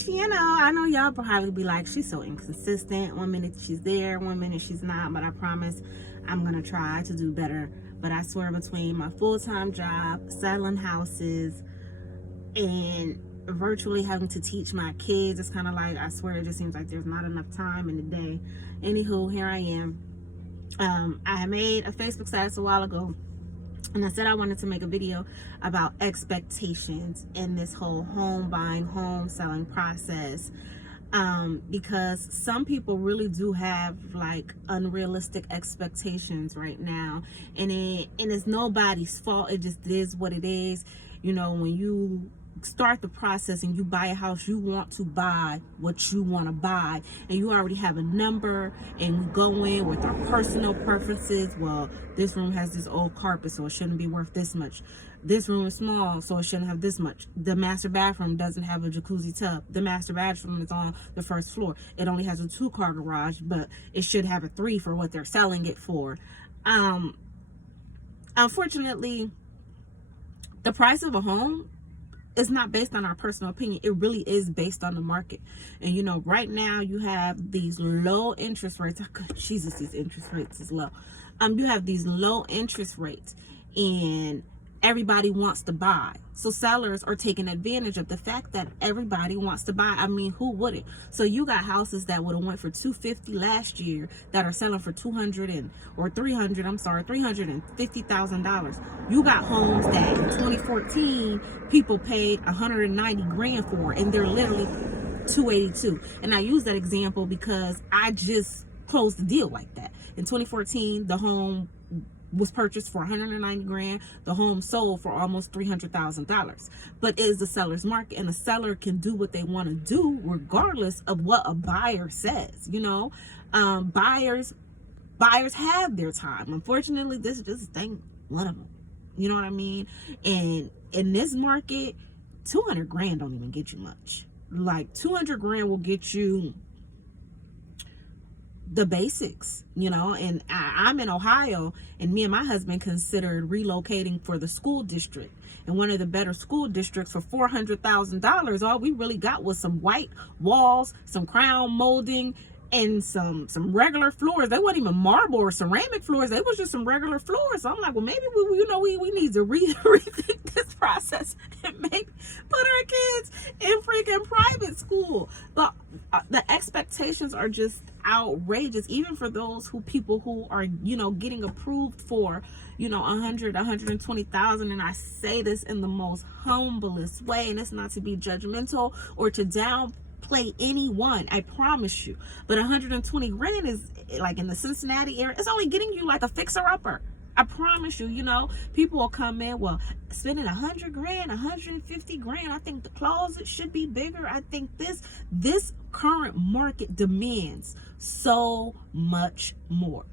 which, you know, I know y'all probably be like, she's so inconsistent. 1 minute she's there, 1 minute she's not, but I promise I'm gonna try to do better. But I swear, between my full-time job, selling houses, and virtually having to teach my kids, it's kind of like, I swear it just seems like there's not enough time in the day. Anywho, here I am. I made a Facebook status a while ago, and I said I wanted to make a video about expectations in this whole home buying, home selling process, because some people really do have like unrealistic expectations right now, and it's nobody's fault. It just is what it is. You know, when you start the process and you buy a house, you want to buy what you want to buy, and you already have a number, and we go in with our personal preferences. Well, this room has this old carpet, so it shouldn't be worth this much. This room is small, so it shouldn't have this much. The master bathroom doesn't have a jacuzzi tub. The master bathroom is on the first floor. It only has a 2-car garage, but it should have a 3 for what they're selling it for. Unfortunately, the price of a home, it's not based on our personal opinion. It really is based on the market. And you know, right now you have these low interest rates. Oh, Jesus, these interest rates is low. You have these low interest rates, and everybody wants to buy. So sellers are taking advantage of the fact that everybody wants to buy. I mean, who wouldn't? So you got houses that would have went for $250 last year that are selling for $350,000. You got homes that in 2014 people paid $190,000 for, and they're literally $282. And I use that example because I just closed a deal like that. In 2014, the home was purchased for $190,000. The home sold for almost $300,000. But it is the seller's market, and the seller can do what they want to do regardless of what a buyer says. You know, buyers have their time. Unfortunately, this just ain't one of them. You know what I mean? And in this market, $200,000 don't even get you much. Like, $200,000 will get you the basics, you know. And I'm in Ohio, and me and my husband considered relocating for the school district, and one of the better school districts for $400,000. All we really got was some white walls, some crown molding, and some regular floors. They weren't even marble or ceramic floors. They was just some regular floors. So I'm like, well, maybe we need to rethink this process and maybe put our kids in freaking private school. But the expectations are just outrageous, even for those people who are, you know, getting approved for, you know, 120,000. And I say this in the most humblest way, and it's not to be judgmental or to downplay anyone, I promise you. But 120 grand is, like, in the Cincinnati area, it's only getting you like a fixer-upper. I promise you. You know, people will come in, well, spending 100 grand, 150 grand. I think the closet should be bigger. I think this current market demands so much more.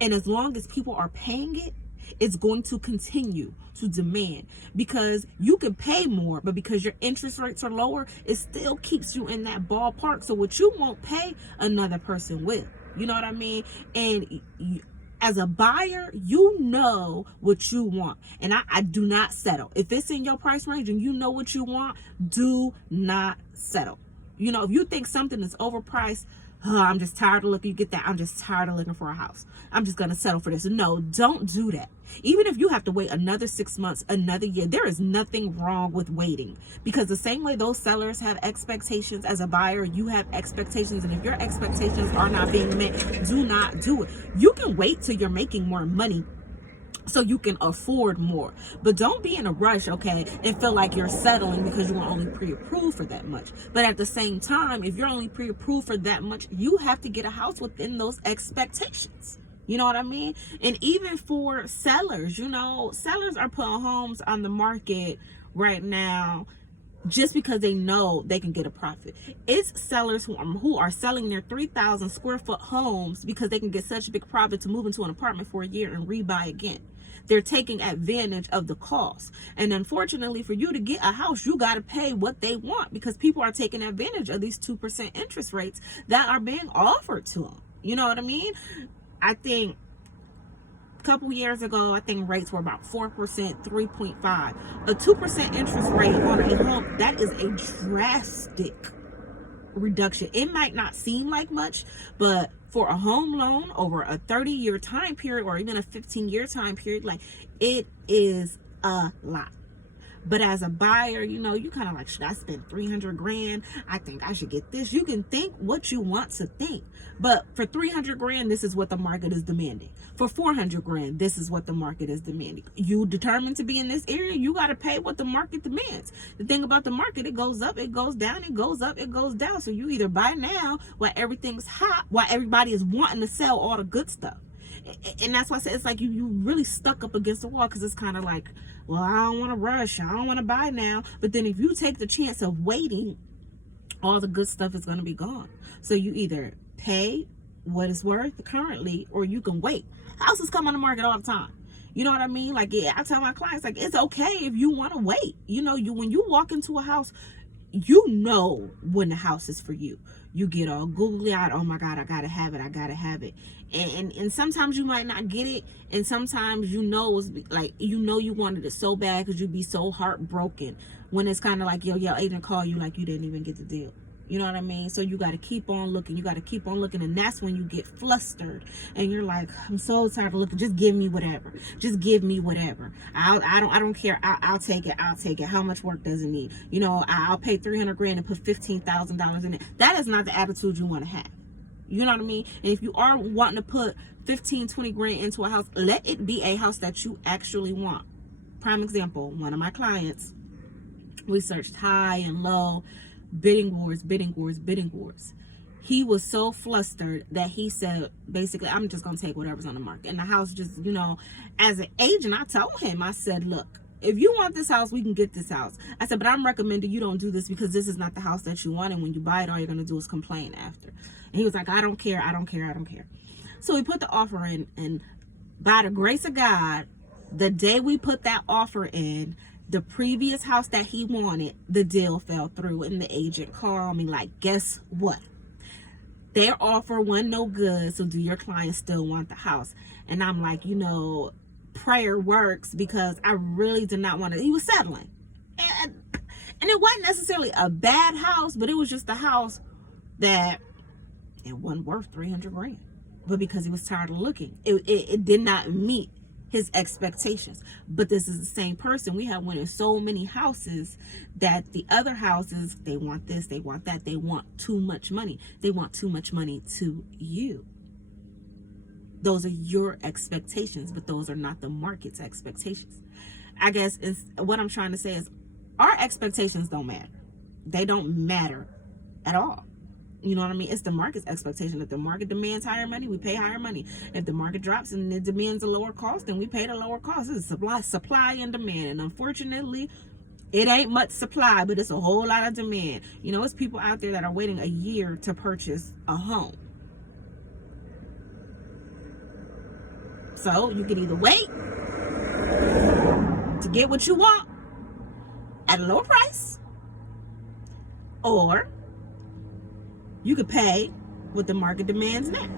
And as long as people are paying it, it's going to continue to demand, because you can pay more, but because your interest rates are lower, it still keeps you in that ballpark. So what you won't pay, another person will. You know what I mean? And as a buyer, you know what you want. And I do not settle. If it's in your price range and you know what you want, do not settle. You know, if you think something is overpriced, I'm just tired of looking, you get that, I'm just tired of looking for a house, I'm just going to settle for this. No, don't do that. Even if you have to wait another 6 months, another year, there is nothing wrong with waiting, because the same way those sellers have expectations, as a buyer, you have expectations. And if your expectations are not being met, do not do it. You can wait till you're making more money so you can afford more, but don't be in a rush, okay, and feel like you're settling because you were only pre-approved for that much. But at the same time, if you're only pre-approved for that much, you have to get a house within those expectations. You know what I mean? And even for sellers, you know, sellers are putting homes on the market right now just because they know they can get a profit. It's sellers who are selling their 3,000 square foot homes because they can get such a big profit to move into an apartment for a year and rebuy again. They're taking advantage of the cost. And unfortunately, for you to get a house, you got to pay what they want, because people are taking advantage of these 2% interest rates that are being offered to them. You know what I mean? I think a couple years ago, I think rates were about 4%, 3.5. A 2% interest rate on a home, that is a drastic reduction. It might not seem like much, but for a home loan over a 30-year time period or even a 15-year time period, like, it is a lot. But as a buyer, you know, you kind of like, should I spend 300 grand? I think I should get this. You can think what you want to think. But for 300 grand, this is what the market is demanding. For 400 grand, this is what the market is demanding. You determined to be in this area, you got to pay what the market demands. The thing about the market, it goes up, it goes down, it goes up, it goes down. So you either buy now while everything's hot, while everybody is wanting to sell all the good stuff. And that's why I said it's like you really stuck up against the wall, because it's kind of like, well, I don't want to rush, I don't want to buy now. But then if you take the chance of waiting, all the good stuff is going to be gone. So you either pay what it's worth currently, or you can wait. Houses come on the market all the time. You know what I mean? Like, yeah, I tell my clients, like, it's okay if you want to wait. You know, when you walk into a house, you know when the house is for you. You get all googly eyed, oh my God, I gotta have it, I gotta have it. And sometimes you might not get it, and sometimes you know it's like, you know you wanted it so bad because you'd be so heartbroken when it's kind of like, yo, your agent call you like you didn't even get the deal. You know what I mean? So you got to keep on looking. You got to keep on looking. And that's when you get flustered. And you're like, I'm so tired of looking. Just give me whatever. Just give me whatever. I don't care. I'll take it. I'll take it. How much work does it need? You know, I'll pay 300 grand and put $15,000 in it. That is not the attitude you want to have. You know what I mean? And if you are wanting to put 15, 20 grand into a house, let it be a house that you actually want. Prime example, one of my clients, we searched high and low, bidding wars. He was so flustered that he said, basically, I'm just going to take whatever's on the market. And the house just, you know, as an agent, I told him, I said, look, if you want this house, we can get this house. I said, but I'm recommending you don't do this because this is not the house that you want. And when you buy it, all you're going to do is complain after. And he was like, I don't care. So we put the offer in, and by the grace of God, the day we put that offer in, the previous house that he wanted, the deal fell through, and the agent called me like, guess what? Their offer wasn't no good, so do your client still want the house? And I'm like, you know, prayer works, because I really did not want to. He was settling. And it wasn't necessarily a bad house, but it was just a house that it wasn't worth 300 grand. But because he was tired of looking, it did not meet his expectations. But this is the same person. We have went in so many houses that the other houses, they want this, they want that, they want too much money. They want too much money to you. Those are your expectations, but those are not the market's expectations. I guess what I'm trying to say is our expectations don't matter. They don't matter at all. You know what I mean? It's the market's expectation. If the market demands higher money, we pay higher money. If the market drops and it demands a lower cost, then we pay the lower cost. It's supply and demand. And unfortunately, it ain't much supply, but it's a whole lot of demand. You know, it's people out there that are waiting a year to purchase a home. So you can either wait to get what you want at a lower price, or you could pay what the market demands now.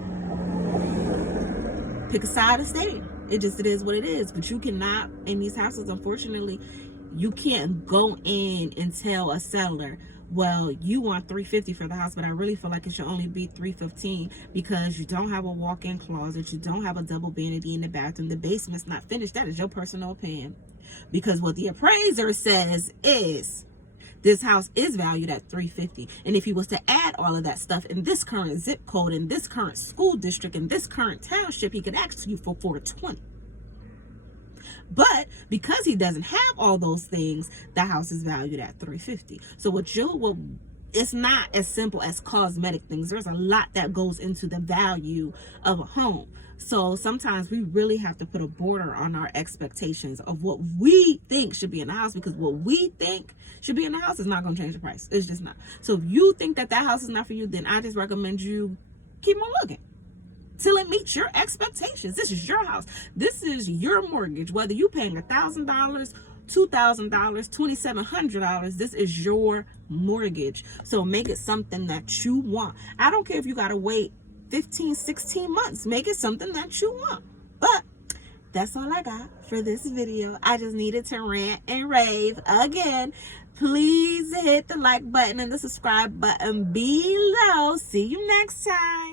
Pick a side and stay. It is what it is. But you cannot, in these houses, unfortunately, you can't go in and tell a seller, well, you want $350 for the house, but I really feel like it should only be $315 because you don't have a walk-in closet, you don't have a double vanity in the bathroom, the basement's not finished. That is your personal opinion. Because what the appraiser says is, this house is valued at $350, and if he was to add all of that stuff in this current zip code, in this current school district, in this current township, he could ask you for $420. But because he doesn't have all those things, the house is valued at $350. So it's not as simple as cosmetic things. There's a lot that goes into the value of a home. So sometimes we really have to put a border on our expectations of what we think should be in the house, because what we think should be in the house is not going to change the price. It's just not. So if you think that house is not for you, then I just recommend you keep on looking till it meets your expectations. This is your house. This is your mortgage. Whether you're paying $1,000, $2,000, $2,700, this is your mortgage. So make it something that you want. I don't care if you got to wait 15, 16 months. Make it something that you want. But that's all I got for this video. I just needed to rant and rave again. Please hit the like button and the subscribe button below. See you next time.